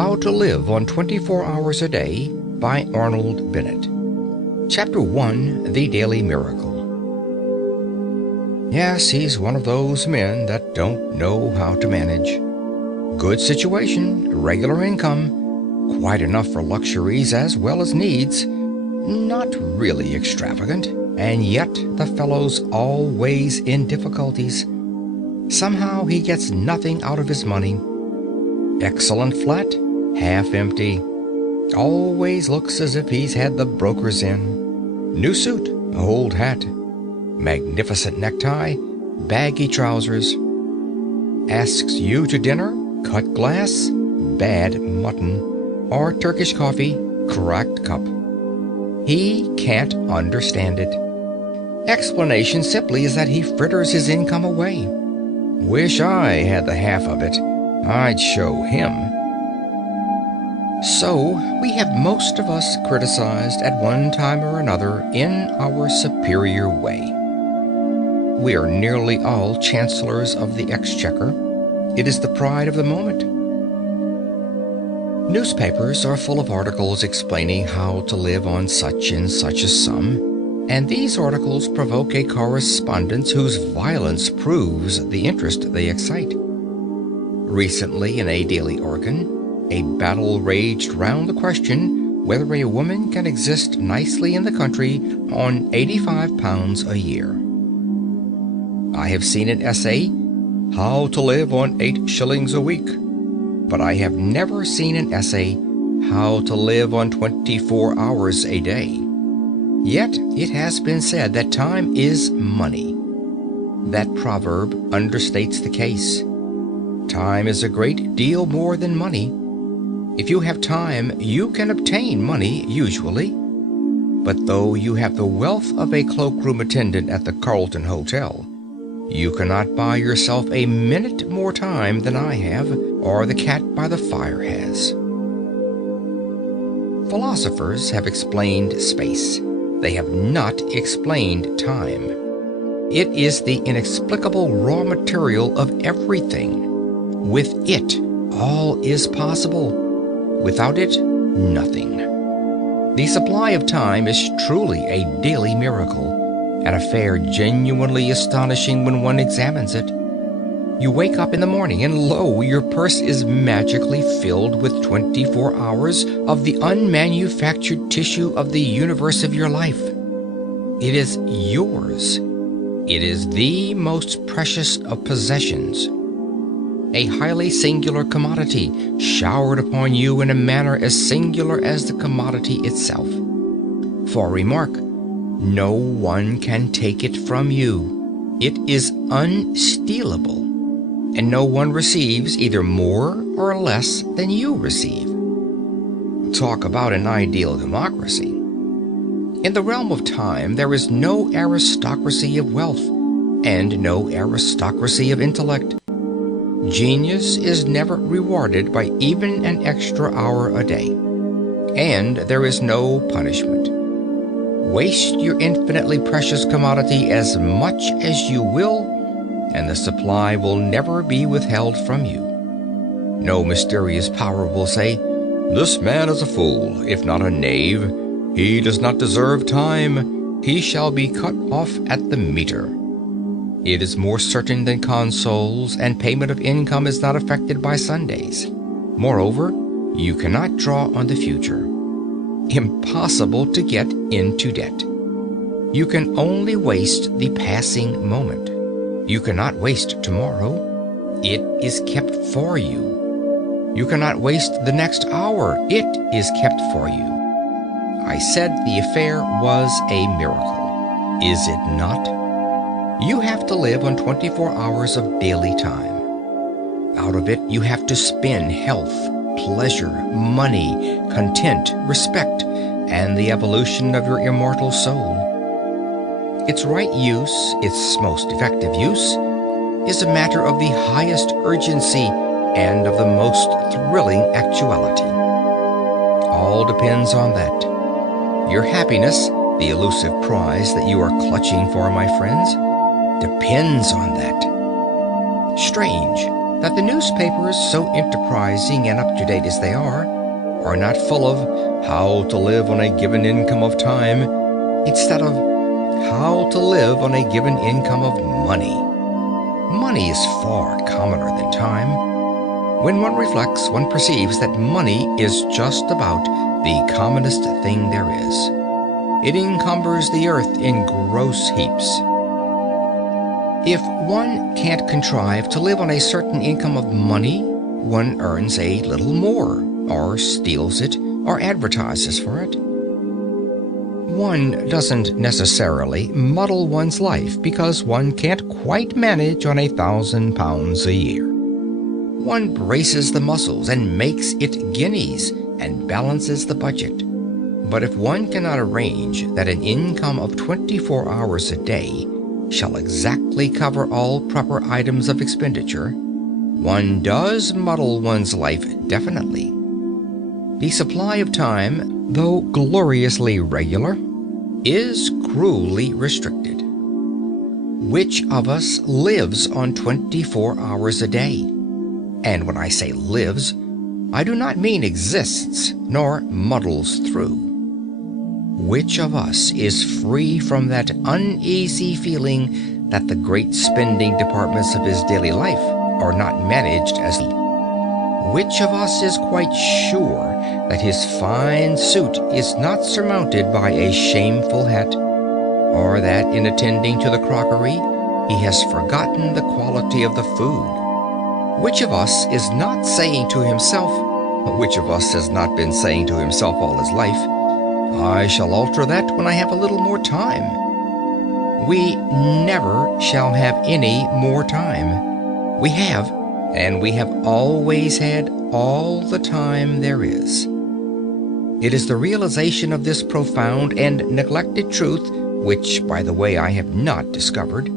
How to Live on 24 Hours a Day by Arnold Bennett. Chapter 1, The Daily Miracle. Yes, he's one of those men that don't know how to manage. Good situation, regular income, quite enough for luxuries as well as needs, not really extravagant, and yet the fellow's always in difficulties. Somehow he gets nothing out of his money. Excellent flat, half empty. Always looks as if he's had the brokers in. New suit, old hat. Magnificent necktie, baggy trousers. Asks you to dinner, cut glass, bad mutton, or Turkish coffee, cracked cup. He can't understand it. Explanation simply is that he fritters his income away. Wish I had the half of it. I'd show him. So, we have most of us criticized at one time or another in our superior way. We are nearly all chancellors of the exchequer. It is the pride of the moment. Newspapers are full of articles explaining how to live on such and such a sum, and these articles provoke a correspondence whose violence proves the interest they excite. Recently, in a daily organ, a battle raged round the question whether a woman can exist nicely in the country on £85 a year. I have seen an essay, How to Live on 8 shillings a Week, but I have never seen an essay, How to Live on 24 hours a day. Yet it has been said that time is money. That proverb understates the case. Time is a great deal more than money. If you have time, you can obtain money, usually. But though you have the wealth of a cloakroom attendant at the Carlton Hotel, you cannot buy yourself a minute more time than I have, or the cat by the fire has. Philosophers have explained space. They have not explained time. It is the inexplicable raw material of everything. With it, all is possible. Without it, nothing. The supply of time is truly a daily miracle, an affair genuinely astonishing when one examines it. You wake up in the morning and lo, your purse is magically filled with 24 hours of the unmanufactured tissue of the universe of your life. It is yours. It is the most precious of possessions. A highly singular commodity showered upon you in a manner as singular as the commodity itself. For remark, no one can take it from you. It is unstealable, and no one receives either more or less than you receive. Talk about an ideal democracy. In the realm of time, there is no aristocracy of wealth, and no aristocracy of intellect. Genius is never rewarded by even an extra hour a day, and there is no punishment. Waste your infinitely precious commodity as much as you will, and the supply will never be withheld from you. No mysterious power will say, "This man is a fool, if not a knave. He does not deserve time. He shall be cut off at the meter." It is more certain than consols, and payment of income is not affected by Sundays. Moreover, you cannot draw on the future. Impossible to get into debt. You can only waste the passing moment. You cannot waste tomorrow. It is kept for you. You cannot waste the next hour. It is kept for you. I said the affair was a miracle. Is it not? You have to live on 24 hours of daily time. Out of it, you have to spin health, pleasure, money, content, respect, and the evolution of your immortal soul. Its right use, its most effective use, is a matter of the highest urgency and of the most thrilling actuality. All depends on that. Your happiness, the elusive prize that you are clutching for, my friends, depends on that. Strange, that the newspapers, so enterprising and up-to-date as they are not full of how to live on a given income of time instead of how to live on a given income of money. Money is far commoner than time. When one reflects, one perceives that money is just about the commonest thing there is. It encumbers the earth in gross heaps. If one can't contrive to live on a certain income of money, one earns a little more, or steals it, or advertises for it. One doesn't necessarily muddle one's life because one can't quite manage on £1,000 a year. One braces the muscles and makes it guineas and balances the budget. But if one cannot arrange that an income of 24 hours a day shall exactly cover all proper items of expenditure, one does muddle one's life definitely. The supply of time, though gloriously regular, is cruelly restricted. Which of us lives on 24 hours a day? And when I say lives, I do not mean exists, nor muddles through. Which of us is free from that uneasy feeling that the great spending departments of his daily life are not managed as he? Which of us is quite sure that his fine suit is not surmounted by a shameful hat, or that in attending to the crockery he has forgotten the quality of the food? Which of us is not saying to himself, which of us has not been saying to himself all his life, I shall alter that when I have a little more time? We never shall have any more time. We have, and we have always had all the time there is. It is the realization of this profound and neglected truth, which, by the way, I have not discovered,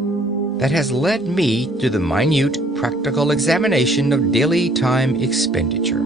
that has led me to the minute practical examination of daily time expenditure.